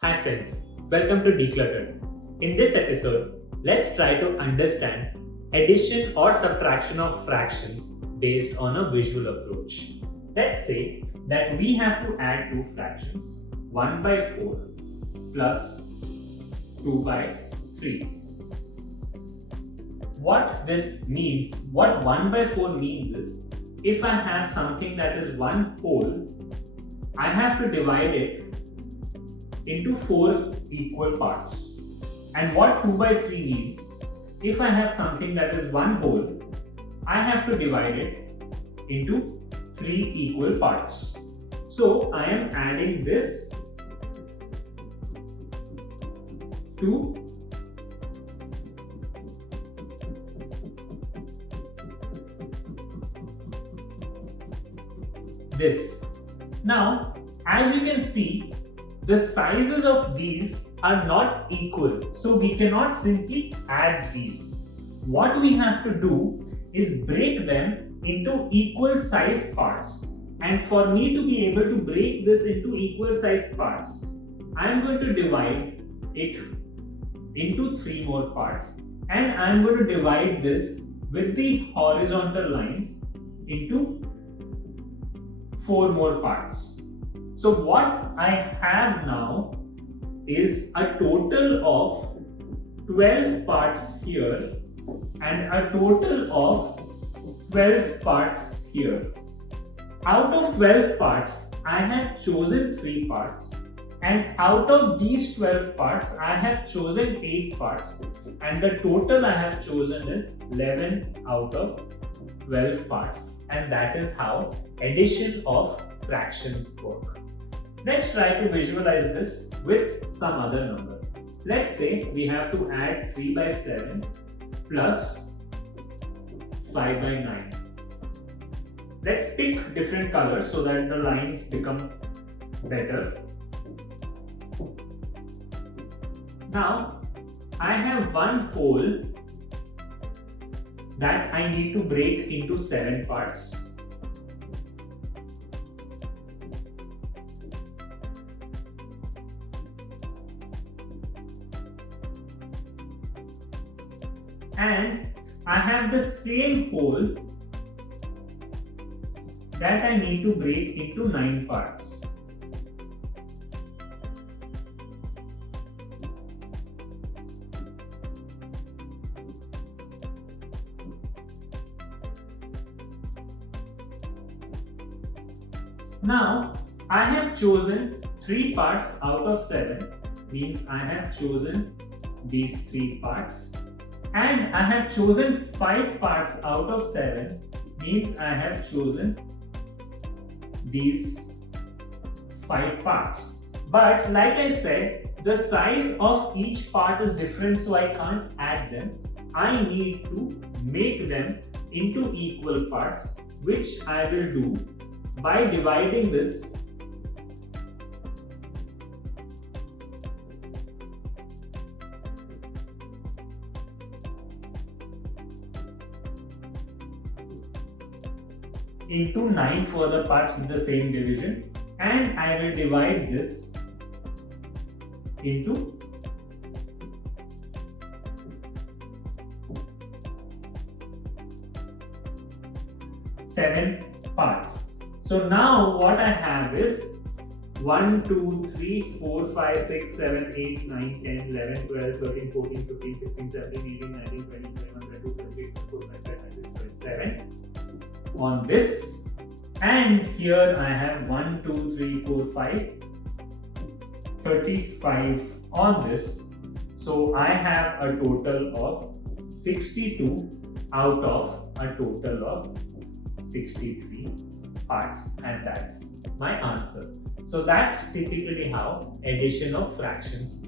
Hi friends, welcome to Decluttered. In this episode, let's try to understand addition or subtraction of fractions based on a visual approach. Let's say that we have to add two fractions, 1 by 4 plus 2 by 3. What 1 by 4 means is, if I have something that is one whole, I have to divide it into 4 equal parts. And what 2 by 3 means, if I have something that is one whole, I have to divide it into 3 equal parts. So I am adding this to this. Now, as you can see, the sizes of these are not equal, so we cannot simply add these. What we have to do is break them into equal size parts. And for me to be able to break this into equal size parts, I am going to divide it into 3 more parts, and I am going to divide this with the horizontal lines into 4 more parts. So what I have now is a total of 12 parts here and a total of 12 parts here. Out of 12 parts, I have chosen 3 parts, and out of these 12 parts, I have chosen 8 parts, and the total I have chosen is 11 out of 12 parts, and that is how addition of fractions work. Let's try to visualize this with some other number. Let's say we have to add 3 by 7 plus 5 by 9. Let's pick different colors so that the lines become better. Now, I have one whole that I need to break into 7 parts. And I have the same whole that I need to break into 9 parts. Now, I have chosen 3 parts out of 7, means I have chosen these 3 parts. And I have chosen 5 parts out of 7, means I have chosen these 5 parts. But like I said, the size of each part is different, so I can't add them. I need to make them into equal parts, which I will do by dividing this into 9 further parts with the same division, and I will divide this into 7 parts. So now what I have is 1, 2, 3, 4, 5, 6, 7, 8, 9, 10, 11, 12, 13, 14, 15, 16, 17, 18, 19, 20, 21, 22, 23, 24, 25, 26, 27 on this, and here I have 1, 2, 3, 4, 5, 35 on this. So I have a total of 62 out of a total of 63 parts, and that's my answer. So that's typically how addition of fractions